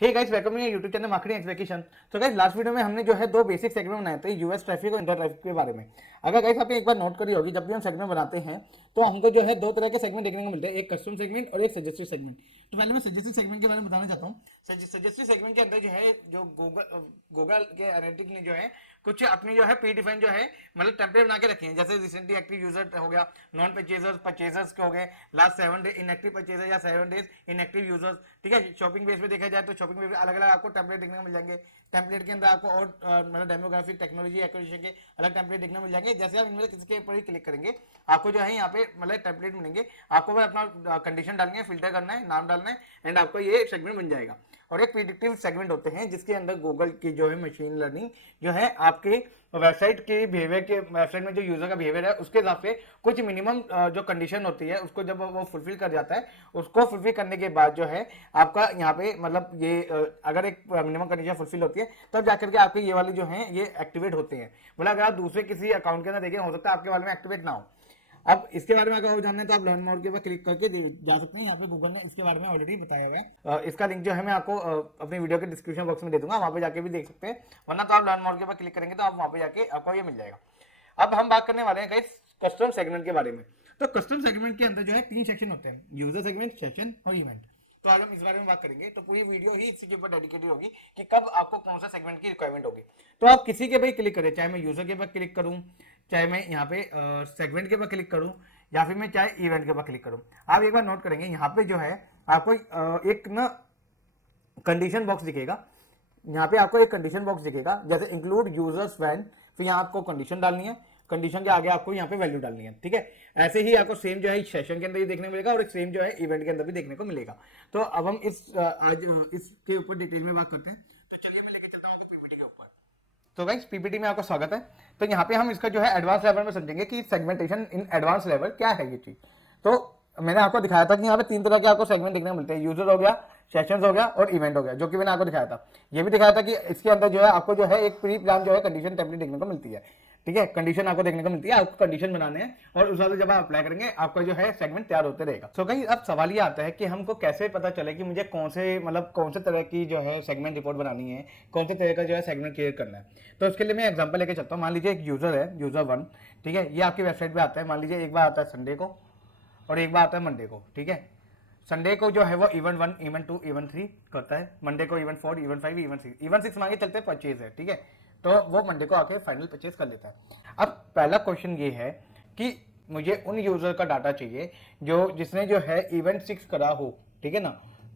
Hey guys, welcome to YouTube channel marketing expectation. तो guys, last video में हमने जो है दो बेसिक सेगमेंट बनाए थे, यूएस ट्रैफिक और इंटर ट्रैफिक के बारे में। अगर गाइस आपने एक बार नोट करी होगी, जब भी हम सेगमेंट बनाते हैं तो हमको जो है दो तरह के सेगमेंट देखने को मिलते हैं, एक कस्टम सेगमेंट और एक सजेस्टिव सेगमेंट। तो पहले मैं सजेस्टिव सेगमेंट के बारे में बताना चाहता हूँ। सजेस्टिव सेगमेंट के अंदर जो है जो गूगल के एनालिटिक्स ने जो है कुछ अपनी जो है प्री डिफाइन जो है मतलब टेम्पलेट बना के रखे हैं। जैसे रिसेंटली एक्टिव यूजर हो गया, नॉन परचेजर्स, परचेजर्स के हो गए, लास्ट 7 डे इनएक्टिव परचेजर या 7 डेज इनएक्टिव यूजर्स। ठीक है, शॉपिंग बेस पे देखा जाए तो शॉपिंग बेस पे अलग अलग आपको टेम्पलेट देखने को मिल जाएंगे। टेम्पलेट के अंदर आपको और मतलब डेमोग्राफिक, टेक्नोलॉजी, एक्विजिशन के अलग टेम्पलेट देखने को मिल जाएंगे। जैसे आप इनमें किसी के ऊपर ही क्लिक करेंगे, आपको जो है यहाँ पे मतलब टेम्पलेट मिलेंगे। आपको बस अपना कंडीशन डालनी है, फिल्टर करना है, नाम डालना है एंड आपको ये सेगमेंट बन जाएगा। और एक प्रिडिक्टिव सेगमेंट होते हैं जिसके अंदर गूगल की जो है मशीन लर्निंग जो है आपके वेबसाइट के बिहेवियर के, वेबसाइट में जो यूजर का बिहेवियर है उसके हिसाब से कुछ मिनिमम जो कंडीशन होती है उसको जब वो फुलफिल कर जाता है, उसको फुलफिल करने के बाद जो है आपका यहाँ पे मतलब ये अगर एक मिनिमम कंडीशन फुलफिल होती है तब जाकर के आपके ये वाले जो हैं ये एक्टिवेट होते हैं। मतलब अगर आप दूसरे किसी अकाउंट के अंदर देखें, हो सकता है आपके वाले में एक्टिवेट ना हो। अब इसके बारे में अगर और जानना है तो आप लर्न मोर के ऊपर क्लिक करके जा सकते हैं। यहाँ पे गूगल ने इसके बारे में ऑलरेडी बताया गया। इसका लिंक जो है मैं आपको अपनी वीडियो के डिस्क्रिप्शन बॉक्स में दे दूंगा, वहाँ पे जाके भी देख सकते हैं। वरना तो आप लर्न मोर के ऊपर क्लिक करेंगे तो आप वहाँ पे जाके आपको ये मिल जाएगा। अब हम बात करने वाले हैं गाइस कस्टम सेगमेंट के बारे में। तो कस्टम सेगमेंट के अंदर जो है 3 सेक्शन होते हैं, यूजर सेगमेंट, सेशन और इवेंट। तो आज हम इस बारे में बात करेंगे। तो पूरी वीडियो ही इसी के ऊपर डेडिकेटेड होगी कि कब आपको कौन सा सेगमेंट की रिक्वायरमेंट होगी। तो आप किसी के भी क्लिक करें, चाहे मैं यूजर के ऊपर क्लिक करूं, चाहे मैं यहाँ पे सेगमेंट के ऊपर क्लिक करूं, या फिर मैं चाहे इवेंट के ऊपर क्लिक करूं। आप एक बार नोट करेंगे यहाँ पे जो है आपको एक ना कंडीशन बॉक्स दिखेगा। यहाँ पे आपको एक कंडीशन बॉक्स दिखेगा, जैसे इंक्लूड यूजर्स वैन, फिर यहाँ आपको कंडीशन डालनी है, कंडीशन के आगे आपको यहाँ पे वैल्यू डालनी है। ठीक है, ऐसे ही आपको सेम जो है सेशन के अंदर भी देखने को मिलेगा और सेम जो है इवेंट के अंदर भी देखने को मिलेगा। तो अब हम आज इसके ऊपर डिटेल में बात करते हैं। तो चलिए मैं लेके चलता हूँ पीपीटी के ऊपर। तो गाइस, पीपीटी में आपका स्वागत है। तो यहाँ पे हम इसका जो है एडवांस लेवल में समझेंगे कि सेगमेंटेशन इन एडवांस लेवल क्या है ये चीज। तो मैंने आपको दिखाया था कि यहाँ पे 3 तरह के आपको सेगमेंट देखने को मिलते हैं, यूजर हो गया, सेशंस हो गया और इवेंट हो गया, जो कि मैंने आपको दिखाया था। ये भी दिखाया था कि इसके अंदर जो है आपको जो है एक प्री प्लान जो है कंडीशन टेम्पलेट देखने को मिलती है। ठीक है, कंडीशन आपको देखने को मिलती है, आपको कंडीशन बनाने हैं और उस जब आप अप्लाई करेंगे आपका जो है सेगमेंट तैयार होते रहेगा। सो गाइस, अब सवाल ये आता है कि हमको कैसे पता चले कि मुझे कौन से तरह की जो है सेगमेंट रिपोर्ट बनानी है, कौन से तरह का जो है सेगमेंट क्रिएट करना है। तो उसके लिए मैं एग्जांपल लेके चलता हूँ। मान लीजिए एक यूजर है, यूजर 1। ठीक है, ये आपकी वेबसाइट पे आता है। मान लीजिए एक बार आता है संडे को और एक बार आता है मंडे को। ठीक है, संडे को जो है वो इवेंट 1, इवेंट 2, इवेंट 3 करता है। मंडे को इवेंट 4, इवेंट 5, इवेंट 6, इवेंट 6 मांगे चलते परचेज है। ठीक है, तो वो मंडे को आके फाइनल परचेज कर लेता है। अब पहला क्वेश्चन ये है कि मुझे उन यूजर का डाटा चाहिए जो जिसने जो है इवेंट 6 करा हो। ठीक है ना,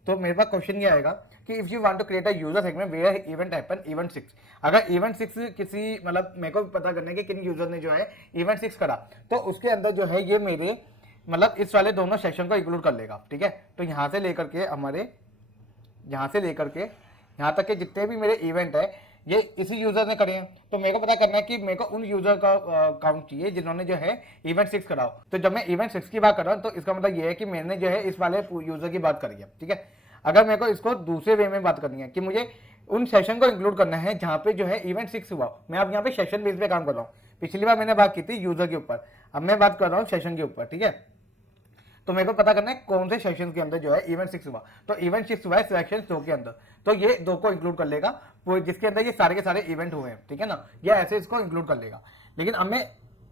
तो मेरे पास क्वेश्चन ये आएगा कि if you want to create a user segment where event happen event 6। अगर इवेंट 6 किसी मतलब मेरे को पता करना है कि किन यूजर ने जो है इवेंट 6 करा, तो उसके अंदर जो है ये मेरे मतलब इस वाले दोनों सेक्शन को इंक्लूड कर लेगा। ठीक है, तो यहाँ से लेकर के यहाँ तक के जितने भी मेरे इवेंट है ये इसी यूजर ने करे हैं। तो मेरे को पता करना है कि मेरे को उन यूजर का काउंट चाहिए जिन्होंने जो है इवेंट 6 कराओ। तो जब मैं इवेंट 6 की बात कर रहा हूँ तो इसका मतलब ये है कि मैंने जो है इस वाले यूजर की बात करी है। ठीक है, अगर मेरे को इसको दूसरे वे में बात करनी है कि मुझे उन सेशन को इंक्लूड करना है जहाँ पे जो है इवेंट 6 हुआ, मैं अब यहाँ पे सेशन बेस पे काम कर रहा हूँ। पिछली बार मैंने बात की थी यूजर के ऊपर, अब मैं बात कर रहा हूँ सेशन के ऊपर। ठीक है, तो मेरे को पता करना है कौन से सेशन के अंदर जो है इवेंट 6 हुआ। तो इवेंट 6 हुआ है सेक्शन 2 के अंदर, तो ये 2 को इंक्लूड कर लेगा जिसके अंदर ये सारे के सारे इवेंट हुए हैं। ठीक है ना, ये ऐसे इसको इंक्लूड कर लेगा। लेकिन अब मैं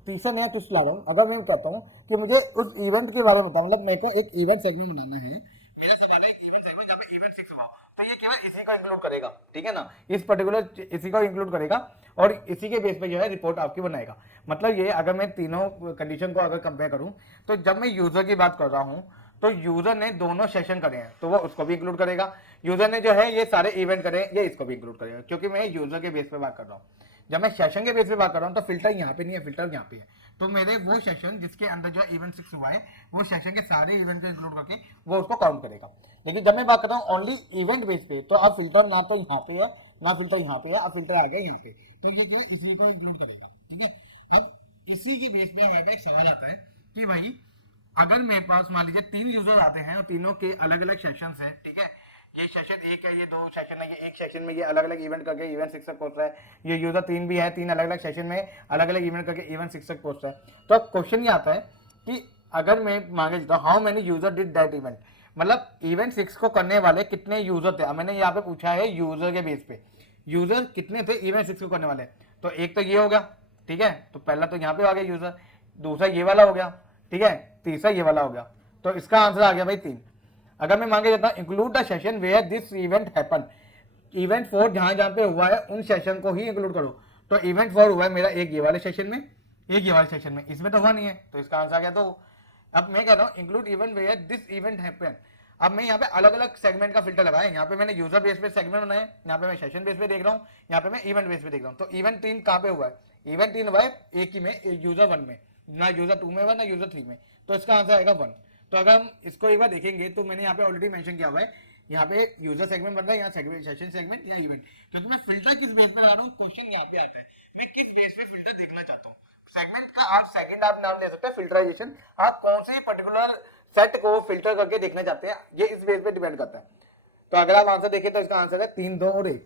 तीसरा नया ट्विस्ट ला रहा हूँ। अगर मैं कहता हूँ कि मुझे उस इवेंट के बारे में बताओ, मतलब मेरे को एक इवेंट सेगमेंट बनाना है, मेरा सवाल है इवेंट सेगमेंट जहाँ पे इवेंट 6 हुआ, तो ये केवल इसी को इंक्लूड करेगा। ठीक है ना, इस पर्टिकुलर इसी को इंक्लूड करेगा और इसी के बेस पे जो है रिपोर्ट आपकी बनाएगा। मतलब ये अगर मैं तीनों कंडीशन को अगर कंपेयर करूं, तो जब मैं यूजर की बात कर रहा हूं तो यूजर ने दोनों सेशन करे हैं तो वो उसको भी इंक्लूड करेगा। यूजर ने जो है ये सारे इवेंट करे ये इसको भी इंक्लूड करेगा, क्योंकि मैं यूजर के बेस पे बात कर रहा हूँ। जब मैं सेशन के बेस पे बात कर रहा हूँ तो फिल्टर यहाँ पे नहीं है, फिल्टर यहाँ पे है। तो मेरे वो सेशन जिसके अंदर जो इवेंट 6 हुआ है वो सेशन के सारे इवेंट को इंक्लूड करके वो उसको काउंट करेगा। लेकिन जब मैं बात कर रहा हूँ ओनली इवेंट बेस पे, तो अब फिल्टर ना तो यहाँ पे है ना फिल्टर यहाँ पे है, अब फिल्टर आ गया यहाँ पे, तो ये जो है इसी को इंक्लूड करेगा। ठीक है, अब इसी के बेस पे हमारे एक सवाल आता है कि भाई अगर मेरे पास मान लीजिए 3 यूजर आते हैं और तीनों के अलग अलग सेशन है। ठीक है, ये सेशन 1 है, ये 2 सेशन है, ये एक सेशन में ये अलग अलग इवेंट करके इवेंट 6 तक पहुंच रहा है। ये यूजर 3 भी है, 3 अलग अलग सेशन में अलग अलग इवेंट करके इवेंट 6 तक पहुंच रहा है। तो अब क्वेश्चन ये आता है कि अगर मैं मांगे how many user did that event, मतलब इवेंट 6 को करने वाले कितने यूजर थे। अब मैंने यहाँ पे पूछा है यूजर के बेस पे, यूजर कितने थे इवेंट 6 को करने वाले। तो एक तो ये हो गया, ठीक है, तो पहला तो यहाँ पे आ गया यूजर, दूसरा ये वाला हो गया, ठीक है, तीसरा ये वाला हो गया। तो इसका आंसर आ गया भाई 3। अगर मैं मांगे जाता हूँ include the session where this event happen, event 4 जहां जहां पे हुआ है उन सेशन को ही इंक्लूड करो। तो इवेंट 4 हुआ है मेरा एक ये वाले सेशन में, एक ये वाले सेशन में, इसमें तो हुआ नहीं है, तो इसका आंसर आ गया 2। अब मैं कह रहा हूँ include event where this event happen. अब मैं यहाँ पे अलग अलग सेगमेंट का फिल्टर लगाया, यहाँ पे मैंने यूजर बेस पे सेगमेंट बनाया, यहाँ पे मैं सेशन बेस पे देख रहा हूँ, यहाँ पे मैं इवेंट बेस पे देख रहा हूँ। तो इवेंट 3 कहाँ पे हुआ है, इवेंट 3 हुआ है एक ही में, यूजर 1 में, ना यूजर 2 में हुआ ना यूजर 3 में, तो इसका आंसर आएगा 1। तो अगर हम इसको एक बार देखेंगे तो मैंने यहाँ पे ऑलरेडी मेंशन किया हुआ है, यहाँ पे यूजर सेगमेंट बन रहा है, यहाँ सेशन सेगमेंट या इवेंट, क्योंकि मैं फिल्टर किस बेस पे लगा रहा हूँ, क्वेश्चन यहाँ पे आता है मैं किस बेस पे फिल्टर देखना चाहता हूँ। सेगमेंट का आप सेकंड आप नाम ले सकते हैं फिल्टराइजेशन, आप कौन सी पर्टिकुलर सेट को फिल्टर करके देखना चाहते हैं, ये इस बेस पे डिपेंड करता है। तो अगर आप आंसर देखें तो इसका आंसर है 3, 2 और 1,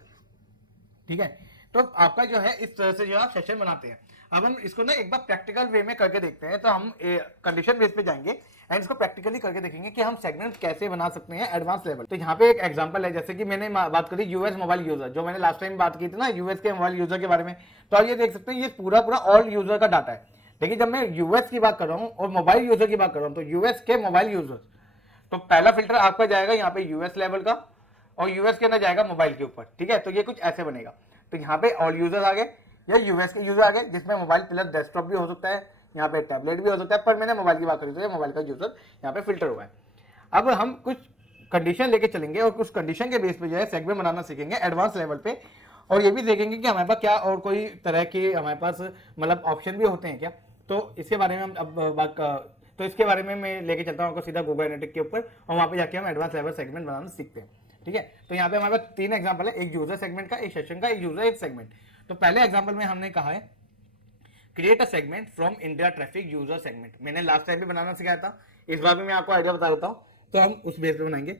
ठीक है। तो आपका जो है इस तरह से जो आप सेशन बनाते हैं। अब हम इसको ना एक बार प्रैक्टिकल वे में करके देखते हैं, तो हम कंडीशन बेस पे जाएंगे एंड इसको प्रैक्टिकली करके देखेंगे कि हम सेगमेंट कैसे बना सकते हैं एडवांस लेवल। तो यहाँ पे एक एग्जांपल है, जैसे कि मैंने बात करी यूएस मोबाइल यूजर, जो मैंने लास्ट टाइम बात की थी ना यूएस के मोबाइल यूजर के बारे में। तो आप ये देख सकते हैं ये पूरा ऑल यूजर का डाटा है। लेकिन जब मैं यूएस की बात कर रहा हूँ और मोबाइल यूजर की बात कर रहा हूँ, तो यूएस के मोबाइल यूजर, तो पहला फिल्टर आपका जाएगा यहाँ पे यूएस लेवल का और यूएस के अंदर जाएगा मोबाइल के ऊपर, ठीक है। तो ये कुछ ऐसे बनेगा। तो यहाँ पे ऑल यूजर आ गए या यूएस के यूजर आ गए, जिसमें मोबाइल प्लस डेस्कटॉप भी हो सकता है, यहाँ पे टैबलेट भी हो सकता है, पर मैंने मोबाइल की बात करी तो ये मोबाइल का यूजर यहाँ पे फिल्टर हुआ है। अब हम कुछ कंडीशन लेके चलेंगे और कुछ कंडीशन के बेस पे जो है सेगमेंट बनाना सीखेंगे एडवांस लेवल पे, और ये भी देखेंगे कि हमारे पास क्या और कोई तरह के हमारे पास मतलब ऑप्शन भी होते हैं क्या। तो इसके बारे में हम अब बात तो इसके बारे में मैं लेके चलता हूँ आपको सीधा गूगल एनालिटिक्स के ऊपर, और वहाँ पे जाके हम एडवांस लेवल सेगमेंट बनाना सीखते हैं, ठीक है। तो यहाँ पे हमारे पास 3 एग्जांपल है, एक यूजर सेगमेंट का, एक सेशन का, एक यूजर एक सेगमेंट। तो पहले एग्जांपल में हमने कहा है create a segment from India traffic user segment. मैंने लास्ट टाइम भी बनाना सिखाया था, इस बार भी मैं आपको आइडिया बता देता हूँ, तो हम उस बेस पे बनाएंगे।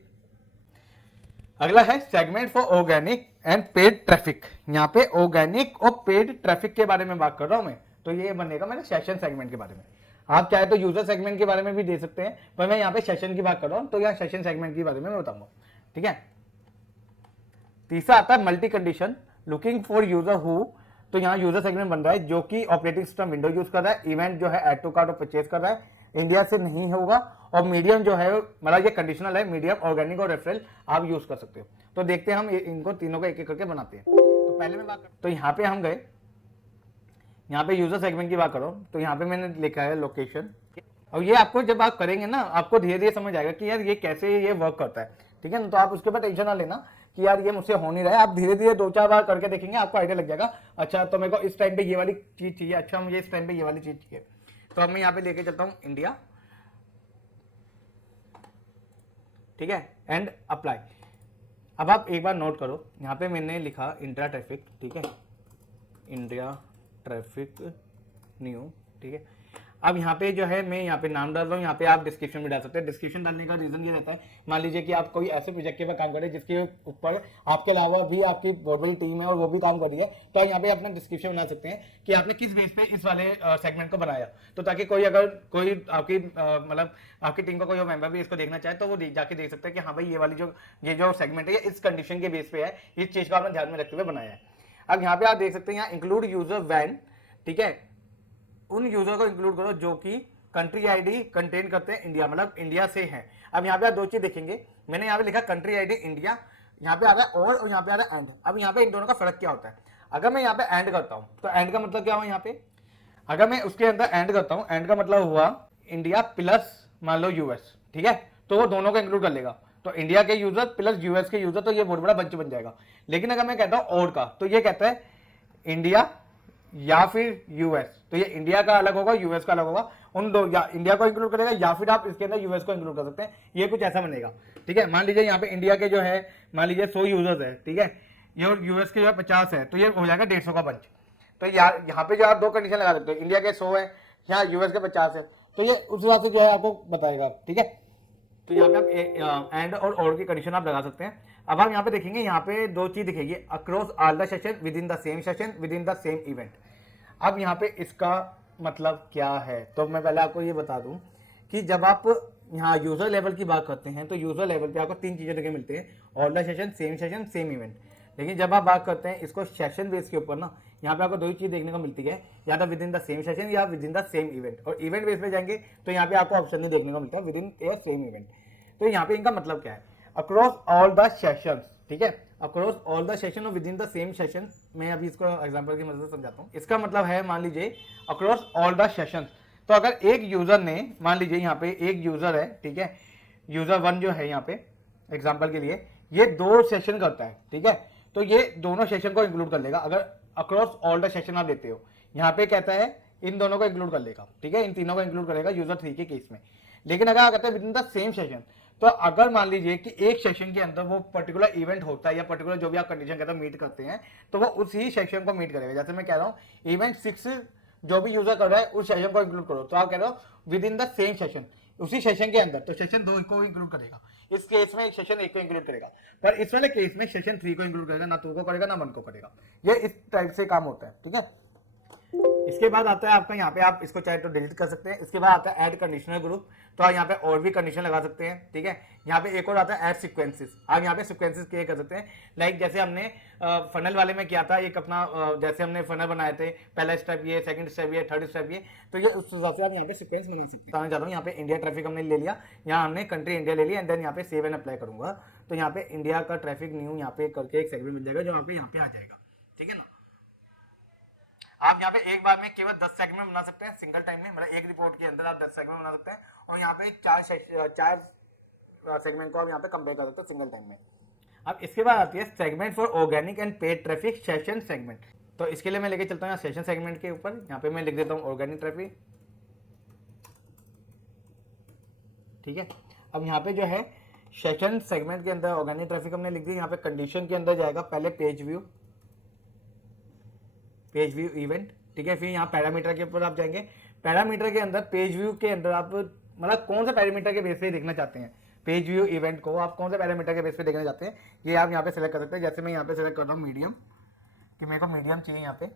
अगला है segment for organic and paid traffic. यहाँ पे ऑर्गेनिक और पेड ट्रैफिक के बारे में बात कर रहा हूँ मैं, तो ये बनेगा मेरे सेशन सेगमेंट के बारे में। आप चाहे तो यूजर सेगमेंट के बारे में भी दे सकते हैं, पर मैं यहाँ पे सेशन की बात कर रहा हूँ, तो यहाँ सेशन सेगमेंट के बारे में मैं बताऊंगा, ठीक है। तीसरा आता है multi condition looking for user who. तो यहाँ यूजर सेगमेंट बन रहा है जो कि ऑपरेटिंग सिस्टम विंडो यूज कर रहा है, इवेंट जो है ऐड टू कार्ट और परचेज कर रहा है, इंडिया से नहीं होगा, और मीडियम जो है मतलब ये कंडीशनल है, मीडियम ऑर्गेनिक और रेफरल आप यूज कर सकते हो। तो देखते हैं हम इनको तीनों को एक एक करके बनाते हैं। तो पहले मैं बात तो यहाँ पे हम गए, यहाँ पे यूजर सेगमेंट की बात करो, तो यहाँ पे मैंने लिखा है लोकेशन, और ये आपको जब आप करेंगे ना आपको धीरे धीरे समझ आएगा कि यार ये कैसे ये वर्क करता है, ठीक है ना। तो आप उसके ऊपर टेंशन ना लेना कि यार ये मुझसे हो नहीं रहा है, आप धीरे धीरे 2-4 बार करके देखेंगे, आपको आइडिया लग जाएगा। अच्छा तो मेरे को इस टाइम पे ये वाली चीज चाहिए, अच्छा मुझे इस टाइम पे ये वाली चीज चाहिए। तो अब मैं यहाँ पे लेके चलता हूँ इंडिया, ठीक है, एंड अप्लाई। अब आप एक बार नोट करो, यहाँ पे मैंने लिखा इंडिया ट्रैफिक, ठीक है, इंडिया ट्रैफिक न्यू, ठीक है। अब यहाँ पे जो है मैं यहाँ पे नाम डाल रहा हूँ, यहाँ पे आप डिस्क्रिप्शन भी डाल सकते हैं। डिस्क्रिप्शन डालने का रीजन ये रहता है, मान लीजिए कि आप कोई ऐसे प्रोजेक्ट के ऊपर काम कर रहे हैं जिसके ऊपर आपके अलावा भी आपकी बहुत बड़ी टीम है और वो भी काम कर रही है, तो आप यहाँ पे अपना डिस्क्रिप्शन बना सकते हैं कि आपने किस बेस पे इस वाले सेगमेंट को बनाया। तो ताकि कोई अगर कोई आपकी मतलब आपकी टीम का कोई मेंबर भी इसको देखना चाहे तो वो जाके देख सकता है कि हाँ भाई ये वाली जो सेगमेंट है इस कंडीशन के बेस पे है, इस चीज को आपने ध्यान में रखते हुए बनाया है। अब यहाँ पे आप देख सकते हैं यहाँ इंक्लूड यूजर वैन, ठीक है, उन यूजर को इंक्लूड करो जो कि कंट्री आईडी कंटेन करते हैं इंडिया, मतलब इंडिया से है। अब यहाँ पे आप 2 चीज देखेंगे, मैंने यहाँ पे लिखा कंट्री आईडी इंडिया, यहाँ पे आ रहा है और यहाँ पे आ रहा है एंड। अब यहाँ पे इन दोनों का फर्क क्या होता है, अगर मैं यहाँ पे एंड करता हूँ तो एंड का मतलब क्या हुआ, यहाँ पे अगर मैं उसके अंदर एंड करता हूँ, एंड का मतलब हुआ इंडिया प्लस मान लो यूएस, ठीक है, तो वो दोनों को इंक्लूड कर लेगा। तो इंडिया के यूजर प्लस यूएस के यूजर, तो ये बहुत बड़ा बंच बन जाएगा। लेकिन अगर मैं कहता हूँ और का, तो ये कहता है इंडिया या फिर यूएस, तो ये इंडिया का अलग होगा यूएस का अलग होगा, उन दो या इंडिया को इंक्लूड करेगा या फिर आप इसके अंदर यूएस को इंक्लूड कर सकते हैं, ये कुछ ऐसा बनेगा, ठीक है। मान लीजिए यहाँ पे इंडिया के जो है मान लीजिए 100 यूजर्स है, ठीक है, ये यूएस के जो है 50 है, तो ये हो जाएगा 150 का बंच। तो यार यहाँ पे जो आप 2 कंडीशन लगा सकते हो, इंडिया के 100 है, यहाँ यूएस के 50 है, तो ये उस हिसाब से जो है आपको बताएगा, ठीक है। तो यहाँ पे आप एंड और की कंडीशन आप लगा सकते हैं। अब हम यहाँ पे देखेंगे, यहाँ पे 2 चीज दिखेगी, across all the session with in the same session with in the same event. अब यहाँ पे इसका मतलब क्या है, तो मैं पहले आपको ये बता दूं कि जब आप यहाँ यूजर लेवल की बात करते हैं तो यूजर लेवल पे आपको तीन चीजें देखने मिलती है, all the session same event. लेकिन जब आप बात करते हैं इसको सेशन बेस के ऊपर ना, यहाँ पे आपको दो ही चीज देखने को मिलती है, या तो within the same session या within the same event. और इवेंट बेस पे जाएंगे तो यहाँ पे आपको ऑप्शन नहीं देखने को मिलता है with in A same event. तो यहाँ पे इनका मतलब क्या है, अक्रॉस ऑल द सेशन, ठीक है, अक्रॉस ऑल द सेशन और with in the same session. मैं अभी इसको एग्जांपल की मदद से समझाता हूँ। इसका मतलब है, मान लीजिए अक्रॉस ऑल द सेशन, तो अगर एक यूजर ने, मान लीजिए यहाँ पे एक यूजर है, ठीक है, यूजर 1 जो है यहाँ पे एग्जांपल के लिए, ये 2 सेशन करता है, ठीक है, तो ये दोनों सेशन को इंक्लूड कर लेगा। अगर अक्रॉस ऑल द सेशन आप देते हो, यहाँ पे कहता है इन दोनों को इंक्लूड कर लेगा, ठीक है, इन तीनों को इंक्लूड करेगा यूजर 3 के केस में। लेकिन अगर कहते हैं with in the same session, तो अगर मान लीजिए कि एक सेशन के अंदर वो पर्टिकुलर इवेंट होता है या पर्टिकुलर जो भी आप कंडीशन कहते हैं मीट करते हैं, तो वो उसी सेशन को मीट करेगा। जैसे मैं कह रहा हूँ इवेंट 6 जो भी यूजर कर रहा है उस सेशन को इंक्लूड करो, तो आप कह रहे हो with in the same session, उसी सेशन के अंदर, तो सेशन 2 को इंक्लूड करेगा। इस केस में सेशन 1 को इंक्लूड करेगा, पर इस वाले केस में सेशन 3 को इंक्लूड करेगा, ना 2 को करेगा ना 1 को करेगा। ये इस टाइप से काम होता है, ठीक है। इसके बाद आता है आपका यहाँ पे, आप इसको चाहे तो डिलीट कर सकते हैं। इसके बाद आता है ऐड कंडीशनल ग्रुप, तो आप यहाँ पे और भी कंडीशन लगा सकते हैं, ठीक है। यहाँ पे एक और आता है ऐड सीक्वेंसेस, आप यहाँ पे सीक्वेंसेस क्रिएट कर सकते हैं। लाइक जैसे हमने फनल वाले में किया था, एक अपना जैसे हमने फनल बनाए थे, पहला स्टेप ये, सेकंड स्टेप ये, थर्ड स्टेप ये, तो ये उस हिसाब से आप यहाँ पे सीक्वेंस बना सकते हैं। चाहता हूँ यहाँ पे इंडिया ट्रैफिक हमने ले लिया, यहाँ हमने कंट्री इंडिया ले लिया, एंड देन यहाँ पे सेव एंड अप्लाई करूंगा, तो यहाँ पे इंडिया का ट्रैफिक न्यू यहाँ पे करके एक सेगमेंट मिल जाएगा जो यहाँ पे आ जाएगा, ठीक है ना। आप यहाँ पे एक बार में केवल 10 सेगमेंट बना सकते हैं सिंगल टाइम में, मतलब एक रिपोर्ट के अंदर आप 10 सेगमेंट बना सकते हैं, और यहाँ पे 4 सेगमेंट को आप यहाँ पे कंपेयर कर सकते हैं सिंगल टाइम में। अब इसके बाद आती है segment for organic and paid traffic session segment. तो इसके लिए मैं लेके चलता हूँ सेशन सेगमेंट के ऊपर, यहाँ पे मैं लिख देता हूँ ऑर्गेनिक ट्रैफिक, ठीक है। अब यहाँ पे जो है सेशन सेगमेंट के अंदर ऑर्गेनिक ट्रैफिक हमने लिख दी। यहाँ पे कंडीशन के अंदर जाएगा पहले पेज व्यू इवेंट, ठीक है। फिर यहाँ पैरामीटर के ऊपर आप जाएंगे, पैरामीटर के अंदर पेज व्यू के अंदर आप मतलब कौन सा पैरामीटर के बेस पे देखना चाहते हैं, पेज व्यू इवेंट को आप कौन सा पैरामीटर के बेस पे देखना चाहते हैं, ये आप यहाँ पे सेलेक्ट कर सकते हैं। जैसे मैं यहाँ पे सेलेक्ट कर रहा हूँ मीडियम, कि मेरे को मीडियम चाहिए यहाँ पे,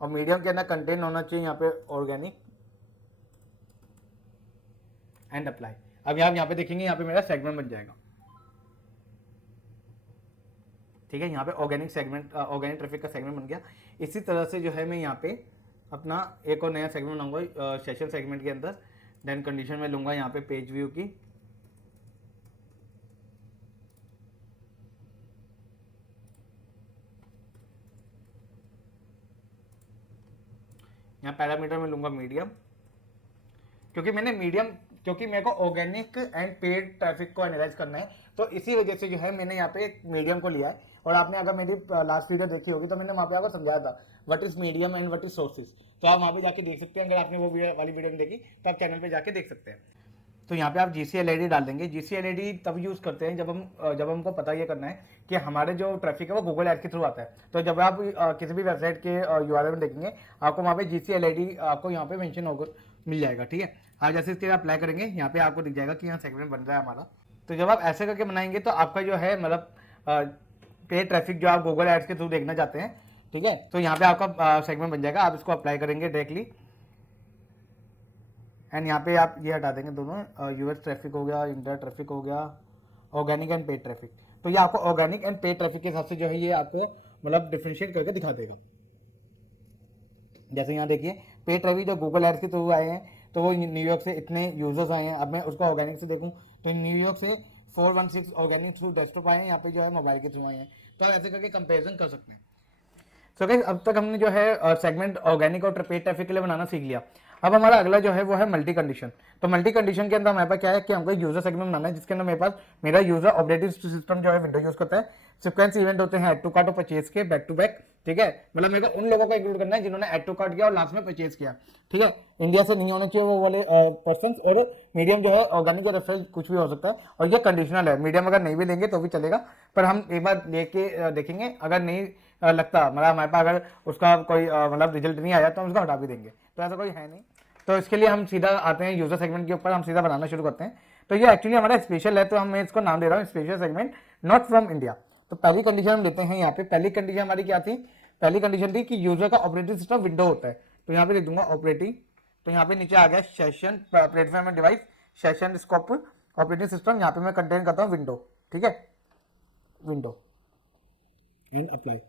और मीडियम के अंदर कंटेंट होना चाहिए यहाँ पे ऑर्गेनिक, एंड अप्लाई। अब आप यहाँ पे देखेंगे यहाँ पे मेरा सेगमेंट बन जाएगा, ठीक है। यहाँ पे ऑर्गेनिक सेगमेंट, ऑर्गेनिक ट्रैफिक का सेगमेंट बन गया। इसी तरह से जो है मैं यहाँ पे अपना एक और नया सेगमेंट बनाऊंगा सेशन सेगमेंट के अंदर, देन कंडीशन में लूंगा यहाँ पे पेज व्यू की, यहाँ पैरामीटर में लूंगा मीडियम, क्योंकि मेरे को ऑर्गेनिक एंड पेड ट्रैफिक को एनालाइज करना है, तो इसी वजह से जो है मैंने यहाँ पे मीडियम को लिया है। और आपने अगर मेरी लास्ट वीडियो देखी होगी तो मैंने वहाँ पे आपको समझाया था what is medium and what is sources, तो आप वहाँ पे जाके देख सकते हैं। अगर आपने वो वाली वीडियो नहीं देखी तो आप चैनल पे जाके देख सकते हैं। तो यहाँ पे आप GCLID डाल देंगे। GCLID तब यूज़ करते हैं जब हमको पता ये करना है कि हमारे जो ट्रैफिक है वो गूगल एड के थ्रू आता है। तो जब आप किसी भी वेबसाइट के URL में देखेंगे आपको वहाँ पे GCLID आपको यहाँ पे मेंशन होकर मिल जाएगा, ठीक है। आप जैसे इसके अप्लाई करेंगे यहाँ पे आपको दिख जाएगा कि यहाँ सेगमेंट बन रहा है हमारा। तो जब आप ऐसे करके बनाएंगे तो आपका जो है मतलब पे ट्रैफिक जो आप गूगल एड्स के थ्रू देखना चाहते हैं, ठीक है, तो यहाँ पे आपका सेगमेंट बन जाएगा। आप इसको अप्लाई करेंगे डायरेक्टली, एंड यहाँ पे आप ये हटा देंगे दोनों, US ट्रैफिक हो गया, इंडिया ट्रैफिक हो गया, ऑर्गेनिक एंड पेड ट्रैफिक। तो ये आपको ऑर्गेनिक एंड पेड ट्रैफिक के हिसाब से जो है ये आपको मतलब डिफरेंशिएट करके दिखा देगा। जैसे यहाँ देखिए पेड ट्रैफिक जो गूगल एड्स के थ्रू आए हैं तो वो न्यूयॉर्क से इतने यूजर्स आए हैं। अब मैं उसको ऑर्गेनिक से देखूँ तो न्यूयॉर्क से 416 ऑर्गेनिक थ्रू डेस्कटॉप आए हैं, यहाँ पे जो है मोबाइल के थ्रू आए हैं। तो ऐसे करके कंपेरिजन कर सकते हैं। सो गाइस अब तक हमने जो है सेगमेंट ऑर्गेनिक और पेड ट्रैफिक के लिए बनाना सीख लिया। अब हमारा अगला जो है वो है मल्टी कंडीशन। तो मल्टी कंडीशन के अंदर हमारे पास क्या है कि हमको यूजर सेगमेंट बनाना है जिसके अंदर मेरे पास मेरा यूजर ऑपरेटिंग सिस्टम जो है विंडो यूज करता है। सीक्वेंस इवेंट होते हैं ऐड टू कार्ट और परचेज के बैक टू बैक, ठीक है। मतलब मेरे को उन लोगों को इंक्लूड करना है जिन्होंने ऐड टू कार्ट किया और लास्ट में परचेज किया, ठीक है। इंडिया से नहीं होने चाहिए वो वाले पर्सन, और मीडियम जो है ऑर्गेनिक या रेफरल कुछ भी हो सकता है। और ये कंडीशनल है, मीडियम अगर नहीं भी लेंगे तो भी चलेगा, पर हम एक बार लेके देखेंगे। अगर नहीं लगता मतलब हमारे पास अगर उसका कोई मतलब रिजल्ट नहीं आया तो हम उसको हटा भी देंगे, तो ऐसा कोई है नहीं। तो इसके लिए हम सीधा आते हैं यूजर सेगमेंट के ऊपर, हम सीधा बनाना शुरू करते हैं। तो ये एक्चुअली हमारा स्पेशल है, तो हम मैं इसको नाम दे रहा हूँ special segment not from India. तो पहली कंडीशन हम लेते हैं यहाँ पे। पहली कंडीशन हमारी क्या थी? पहली कंडीशन थी कि यूजर का ऑपरेटिंग सिस्टम विंडो होता है, तो यहाँ पे लिख दूंगा ऑपरेटिंग। तो यहाँ पे नीचे आ गया session platform and device, session scope operating system, यहाँ पे मैं कंटेन करता हूँ विंडो, ठीक है, विंडो एंड अप्लाई।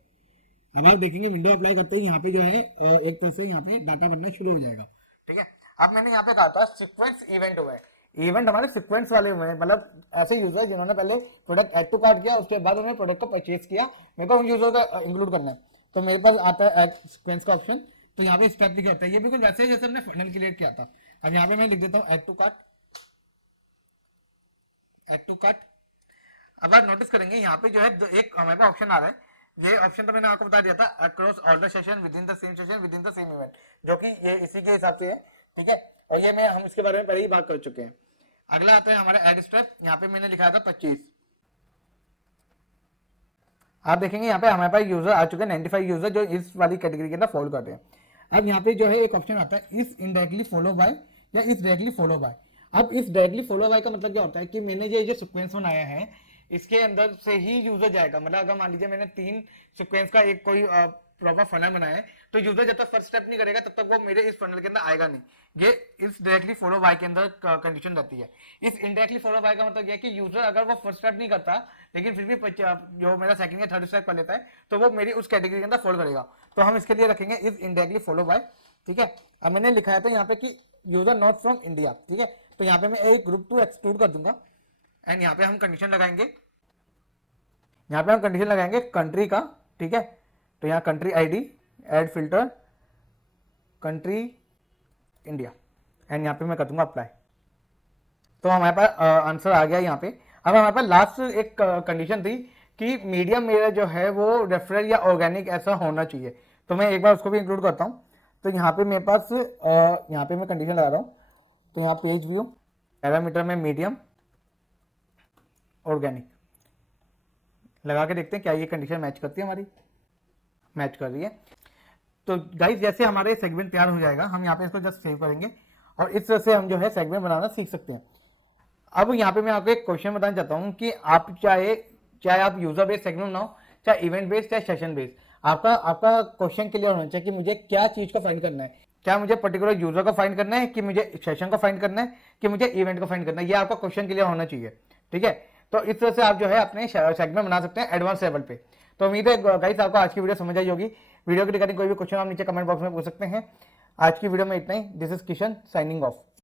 अब आप देखेंगे विंडो अप्लाई करते ही यहाँ पे जो है एक तरह से यहाँ पे डाटा बनना शुरू हो जाएगा, ठीक है। अब मैंने यहाँ पे कहा था सीक्वेंस इवेंट हुआ है, इवेंट हमारे सीक्वेंस वाले हुए हैं, मतलब ऐसे यूजर जिन्होंने पहले प्रोडक्ट ऐड टू कार्ट किया, उसके बाद उन्होंने प्रोडक्ट को परचेज किया, मेरे को उन यूजर का इंक्लूड करना है, तो मेरे पास आता है ऐड सीक्वेंस का ऑप्शन। तो यहाँ पे स्टेप लिखा होता है, ये बिल्कुल वैसे ही जैसे हमने फनल क्रिएट किया था। अब यहाँ पे मैं लिख देता हूँ add to cart, add to cart. अब आप नोटिस करेंगे यहाँ पे जो है एक हमारे पास ऑप्शन आ रहा है, ये ऑप्शन तो मैंने आपको बता दिया था, across order session with in the same session with in the same event, जो कि ये इसी के हिसाब से है, ठीक है। और ये हम इसके बारे में पहले ही बात कर चुके हैं। अगला आता है हमारा एड स्टेप, यहाँ पे मैंने लिखा था 25। आप देखेंगे यहाँ पे हमारे पास यूजर आ चुके हैं 95 यूजर जो इस वाली कैटेगरी के अंदर फॉलो करते हैं। अब यहाँ पे जो है एक ऑप्शन आता है इस इनडायरेक्टली फॉलो बाय या इस डायरेक्टली फॉलो बाय। अब इस डायरेक्टली फॉलो बाय का मतलब क्या होता है कि मैंने जो सीक्वेंस बनाया है इसके अंदर से ही यूजर जाएगा, मतलब अगर मान लीजिए मैंने 3 सीक्वेंस का एक कोई प्रॉपर फनल बनाया है, तो यूजर जब तक फर्स्ट स्टेप नहीं करेगा तब तक वो मेरे इस फनल के अंदर आएगा नहीं। ये इस डायरेक्टली फॉलो बाय के अंदर कंडीशन रहती है। इस इनडायरेक्टली फॉलो बाय का मतलब यह है कि यूजर अगर वो फर्स्ट स्टेप नहीं करता लेकिन फिर भी जो मेरा सेकंड या थर्ड स्टेप कर लेता है तो वो मेरी उस कैटेगरी के अंदर फॉलो करेगा, तो हम इसके लिए रखेंगे इस इनडायरेक्टली फॉलो बाय, ठीक है। अब मैंने लिखा है तो यहाँ पे कि यूजर नॉट फ्रॉम इंडिया, ठीक है, तो यहाँ पे मैं एक ग्रुप 2 एक्सक्लूड कर दूंगा एंड यहाँ पे हम कंडीशन लगाएंगे, यहाँ पे हम कंडीशन लगाएंगे कंट्री का, ठीक है, तो यहाँ country ID add filter country India and यहाँ पे मैं कर दूंगा अप्लाई। तो हमारे पास आंसर आ गया यहाँ पे। अब हमारे पास लास्ट एक कंडीशन थी कि मीडियम मेरा जो है वो रेफरल या ऑर्गेनिक ऐसा होना चाहिए, तो मैं एक बार उसको भी इंक्लूड करता हूँ। तो यहाँ पे मेरे पास यहाँ पे मैं कंडीशन लगा रहा हूँ, तो यहाँ पेज व्यू पैरामीटर में मीडियम ऑर्गेनिक लगा के देखते हैं क्या ये कंडीशन मैच करती है, हमारी मैच कर रही है। तो गाइस जैसे हमारे सेगमेंट तैयार हो जाएगा हम यहाँ पे इसको जस्ट सेव करेंगे और इस तरह से हम जो है सेगमेंट बनाना सीख सकते हैं। अब यहाँ पे मैं आपको एक क्वेश्चन बताना चाहता हूँ कि आप चाहे आप यूजर बेस्ड सेगमेंट बनाओ, चाहे इवेंट बेस्ड, चाहे सेशन बेस्ड, आपका क्वेश्चन क्लियर होना चाहिए कि मुझे क्या चीज को फाइंड करना है। क्या मुझे पर्टिकुलर यूजर को फाइंड करना है, कि मुझे सेशन को फाइंड करना है, कि मुझे इवेंट को फाइंड करना है, ये आपका क्वेश्चन क्लियर होना चाहिए, ठीक है। तो इस तरह से आप जो है अपने सेगमेंट बना सकते हैं एडवांस लेवल पे। तो उम्मीद है गाइस आपको आज की वीडियो समझ आई होगी। वीडियो के रिगार्डिंग कोई भी क्वेश्चन आप नीचे कमेंट बॉक्स में पूछ सकते हैं। आज की वीडियो में इतना ही। This is Kishan signing of.